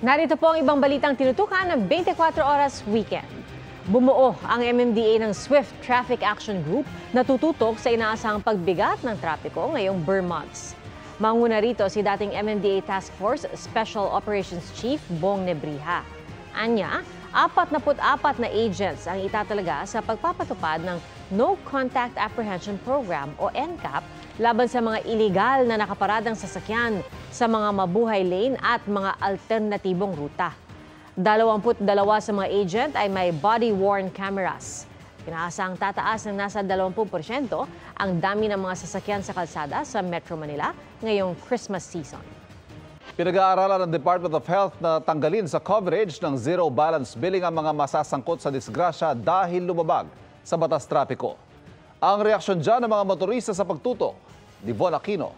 Narito po ang ibang balitang tinutukan ng 24 Oras Weekend. Bumuo ang MMDA ng Swift Traffic Action Group na tututok sa inaasahang pagbigat ng trapiko ngayong Burr months. Manguna rito si dating MMDA Task Force Special Operations Chief Bong Nebriha. Anya, 44 na agents ang itatalaga sa pagpapatupad ng No Contact Apprehension Program o NCAP laban sa mga iligal na nakaparadang sasakyan sa mga mabuhay lane at mga alternatibong ruta. 22 sa mga agent ay may body-worn cameras. Pinaasang tataas ng nasa 20% ang dami ng mga sasakyan sa kalsada sa Metro Manila ngayong Christmas season. Pinag-aaralan ng Department of Health na tanggalin sa coverage ng zero balance billing ang mga masasangkot sa disgrasya dahil lumabag sa batas trapiko. Ang reaksyon dyan ng mga motorista sa pagtutok, Divon Aquino.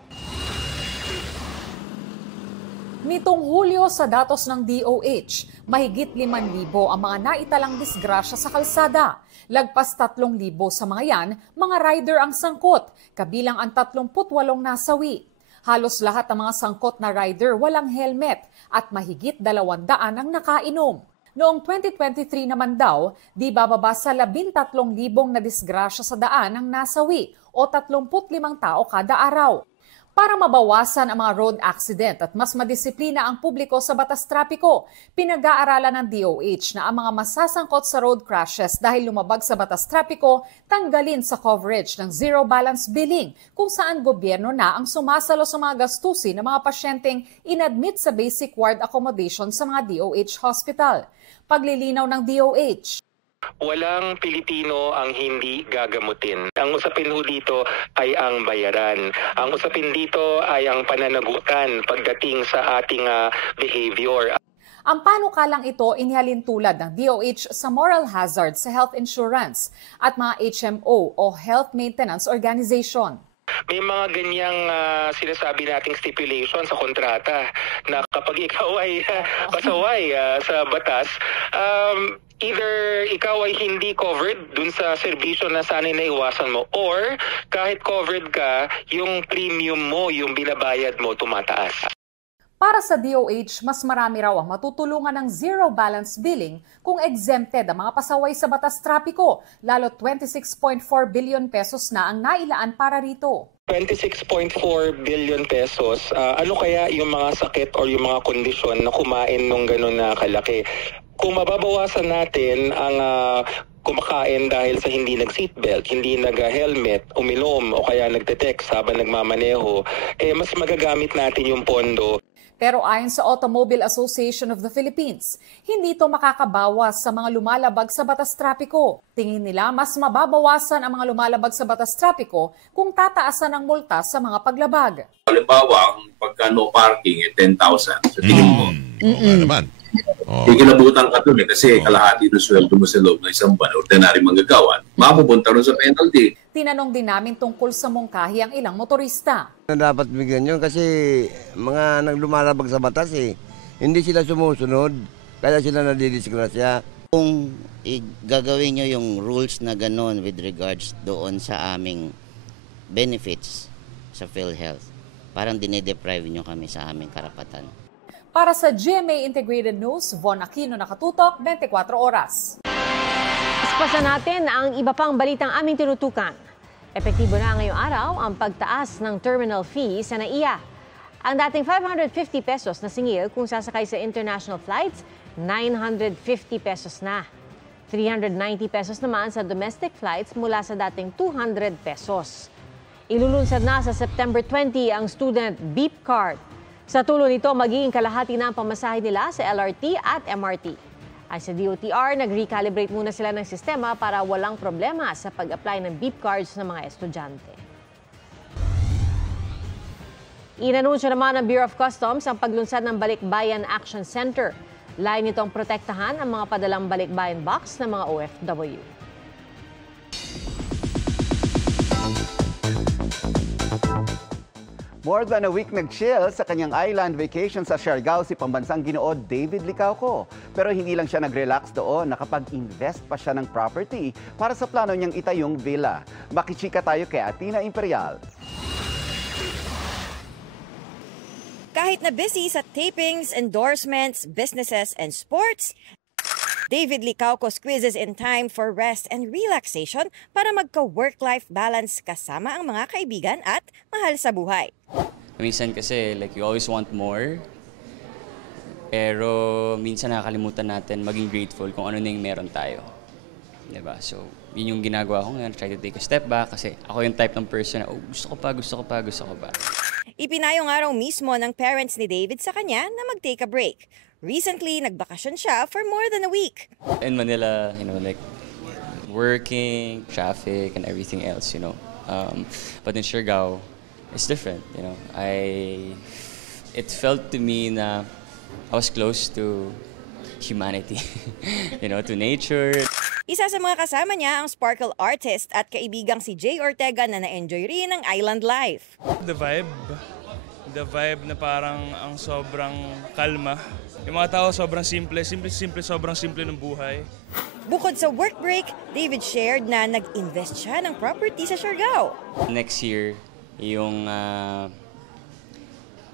Nitong Hulyo sa datos ng DOH, mahigit 5,000 ang mga naitalang disgrasya sa kalsada. Lagpas 3,000 sa mga yan, mga rider ang sangkot, kabilang ang 38 nasawi. Halos lahat ng mga sangkot na rider walang helmet at mahigit 200 ang nakainom. Noong 2023 naman daw, di bababa sa 13,000 na disgrasya sa daan ang nasawi o 35 tao kada araw. Para mabawasan ang mga road accident at mas madisiplina ang publiko sa batas trapiko, pinag-aaralan ng DOH na ang mga masasangkot sa road crashes dahil lumabag sa batas trapiko, tanggalin sa coverage ng zero balance billing kung saan gobyerno na ang sumasalo sa mga gastusin ng mga pasyenteng inadmit sa basic ward accommodation sa mga DOH hospital. Paglilinaw ng DOH. Walang Pilipino ang hindi gagamutin. Ang usapin ho dito ay ang bayaran. Ang usapin dito ay ang pananagutan pagdating sa ating behavior. Ang panukalang ito inihalin tulad ng DOH sa moral hazard sa health insurance at mga HMO o Health Maintenance Organization. May mga ganyang sinasabi nating stipulation sa kontrata na kapag ikaw ay pasaway sa batas, either ikaw ay hindi covered dun sa serbisyo na sana'y naiwasan mo or kahit covered ka, yung premium mo, yung binabayad mo, tumataas. Para sa DOH, mas marami raw ang matutulungan ng zero balance billing kung exempted ang mga pasaway sa batas trapiko, lalo 26.4 billion pesos na ang nailaan para rito. 26.4 billion pesos, ano kaya yung mga sakit or yung mga kondisyon na kumain nung gano'n na kalaki? Kung mababawasan natin ang kumakain dahil sa hindi nag-seatbelt, hindi nag-helmet, uminom o kaya nagte-text habang nagmamaneho, mas magagamit natin yung pondo. Pero ayon sa Automobile Association of the Philippines, hindi ito makakabawas sa mga lumalabag sa batas trapiko. Tingin nila mas mababawasan ang mga lumalabag sa batas trapiko kung tataasan ang multa sa mga paglabag. Halimbawa, ang pagka no parking 10,000. So tingin mo, naman. Kikinabutan ka dun kasi kalahati ng sweldo mo sa loob ng isang buwan, ordinary manggagawan, mapupunta rin sa penalty. Tinanong din namin tungkol sa mungkahi ang ilang motorista. Dapat bigyan yun kasi mga naglumalabag sa batas hindi sila sumusunod, kaya sila nadidisgrasya. Kung gagawin nyo yung rules na gano'n with regards doon sa aming benefits sa PhilHealth, parang dinedeprive nyo kami sa aming karapatan. Para sa GMA Integrated News, Von Aquino, nakatutok, 24 Oras. Ispasan natin ang iba pang balitang aming tinutukan. Epektibo na ngayong araw ang pagtaas ng terminal fee sa NAIA. Ang dating 550 pesos na singil kung sasakay sa international flights, 950 pesos na. 390 pesos naman sa domestic flights mula sa dating 200 pesos. Ilulunsad na sa September 20 ang student beep card. Sa tulong nito, magiging kalahati na ang pamasahe nila sa LRT at MRT. Ay sa DOTR, nag-recalibrate muna sila ng sistema para walang problema sa pag-apply ng beep cards ng mga estudyante. Inanunsyo naman ng Bureau of Customs ang paglunsad ng Balikbayan Action Center. Layo nitong protektahan ang mga padalang balikbayan box ng mga OFW. More than a week nag-chill sa kanyang island vacation sa Siargao si pambansang Ginoo David Licauco. Pero hindi lang siya nag-relax doon, nakapag-invest pa siya ng property para sa plano niyang itayong villa. Makichika tayo kay Atina Imperial. Kahit na busy sa tapings, endorsements, businesses, and sports, David Licauco squeezes in time for rest and relaxation para magka-work-life balance kasama ang mga kaibigan at mahal sa buhay. Minsan kasi like you always want more, pero minsan nakakalimutan natin maging grateful kung ano na yung meron tayo. Diba? So, yun yung ginagawa ko ngayon, try to take a step back kasi ako yung type ng person na gusto ko pa. Ipinayo nga raw mismo ng parents ni David sa kanya na mag-take a break. Recently, nagbakasyon siya for more than a week. In Manila, like working, traffic, and everything else, But in Siargao, it's different, It felt to me na I was close to humanity, to nature. Isa sa mga kasama niya ang sparkle artist at kaibigang si Jay Ortega na na-enjoy rin ang island life. The vibe na parang ang sobrang kalma. Yung mga tao sobrang simple, sobrang simple ng buhay. Bukod sa work break, David shared na nag-invest siya ng property sa Siargao. Next year, yung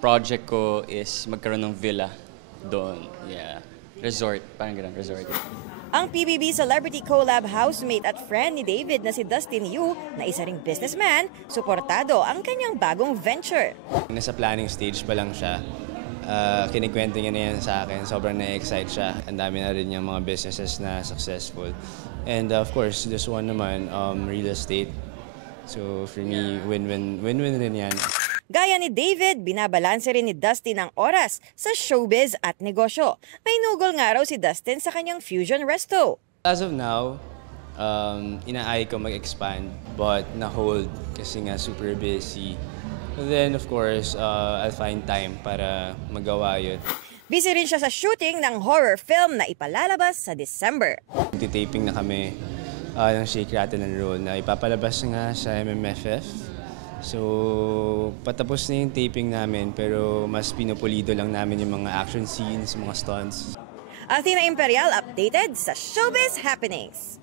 project ko is magkaroon ng villa doon. Yeah. Resort, parang ganun, resort. Ang PBB Celebrity Collab housemate at friend ni David na si Dustin Yu, na isa ring businessman, suportado ang kanyang bagong venture. Nasa planning stage pa lang siya. Kinikwento niya na yan sa akin. Sobrang na-excite siya. Ang dami na rin yung mga businesses na successful. And of course, this one naman, real estate. So for me, win-win rin yan. Gaya ni David, binabalanse rin ni Dustin ang oras sa showbiz at negosyo. May nugol nga raw si Dustin sa kanyang fusion resto. As of now, inaay ko mag-expand but na-hold kasi nga super busy. And then of course, I'll find time para magawa yun. Busy rin siya sa shooting ng horror film na ipalalabas sa December. Taping na kami ng Shake, Rattle and Roll na ipapalabas nga sa MMFF. So, patapos na yung taping namin pero mas pinupulido lang namin yung mga action scenes, mga stunts. Athena Imperial updated sa Showbiz Happenings.